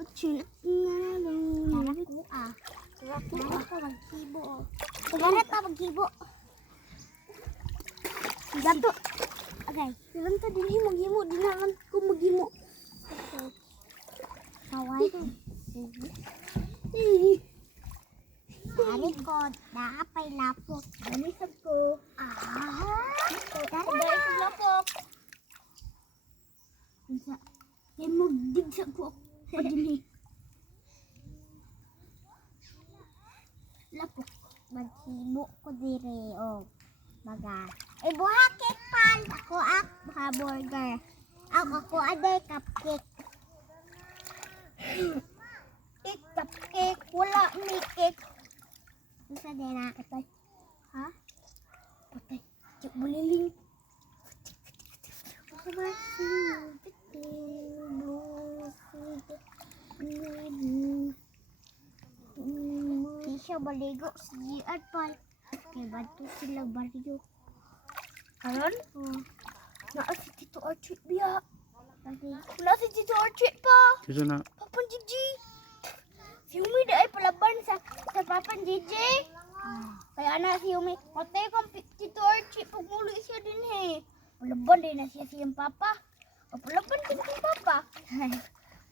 Ucil nga lang. Darat mo ah. Darat ka maghibo. Darat ka maghibo. Dato. Okay. Dalam ta dinhi maghimo, di naman ko maghimo. Kaway ko. Dari ko, nakapay lapok. Ani sab ko. Dai sa lapok. Unsa? Kay magdig sa ko. Padili. Lapok. Maghibo ko dire o. Baga. Buhakit pan. Ako burger. Ako aday cupcake. Cupcake. Wala may cake. Isa din na. Patay. Ha? Patay. Cik buliling. Di siya baligo sa GR pan. Kaya bantu sila baryo. Karon? Naa si Tito Archie biya. Baligo. Wala si Tito Archie pa. Kisa na. Papan Gigi. Si Umi di ay palaban sa Papan Gigi. Kaya na si Umi. Patay kang Tito Archie. Pagmuli siya din he. Palaban din na siya siyang papa. Palaban din siyang papa.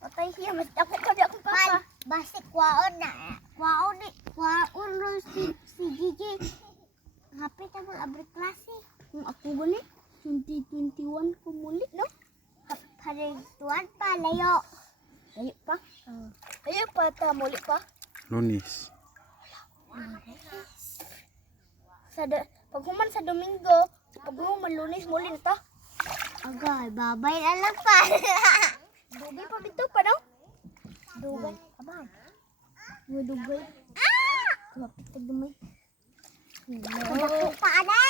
Patay siya. Mas ako pa di akong papa. Basi kwaon na. Kwaon ro si Gigi. Hapit ang abri klase. Kung ako ba ni? 2021 ko muli, no? Hari tuan pa layo. Layo pa? Layo pa ta, muli pa? Lunis. Paghuman sa Domingo, paghuman Lunes, muli na ta. Agay, babay na lang pa. Dugay pa bito pa, no? Dugay. Abang. Nga dugay. Kapit ka dumay. Dako pa na.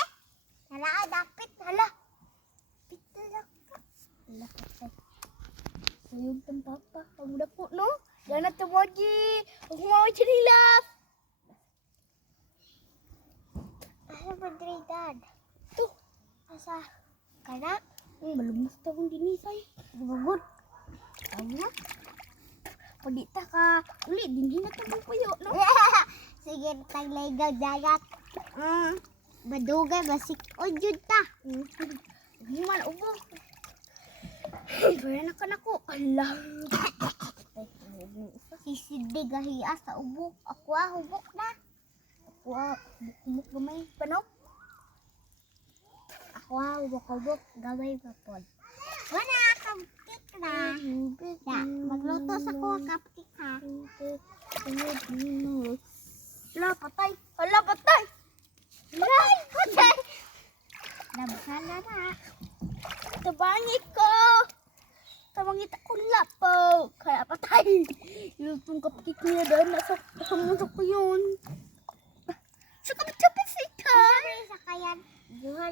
Hala, dapit. Hala. Pito lang. Hala, patay. Sayog ng papa. Pagmuda po, no? Yan na tumoji. Huwag humaway chinilas. Asa ba diri dad? Ito. Asa? Kana? Malumos ta kong dinisay. Gibugod. Ano? Pwede ta ka. Uli, din na ito puyo, no? Sige, taglaygaw dagat. Badugay, basik. O, jud ta. Human, ubo. Kaya na ka na ko. Allah. Sisidi gahiya sa ubok. Ako hubok na. Ako, humuk gamay. Paano? Ako hubok-hubok. Gaway pa po. Wala, cupcake na. Ya, magluto sa ko, cupcake ha. Hala, patay. Hala, patay. Patay! Patay! Nabuksan na na. Tabangit ko. Tabangit ako lapo. Kaya patay. Yung pong cupcake niya doon. Nasa musok ko yun. Sa kapit-kapit sa ika. Sa kayan. Juha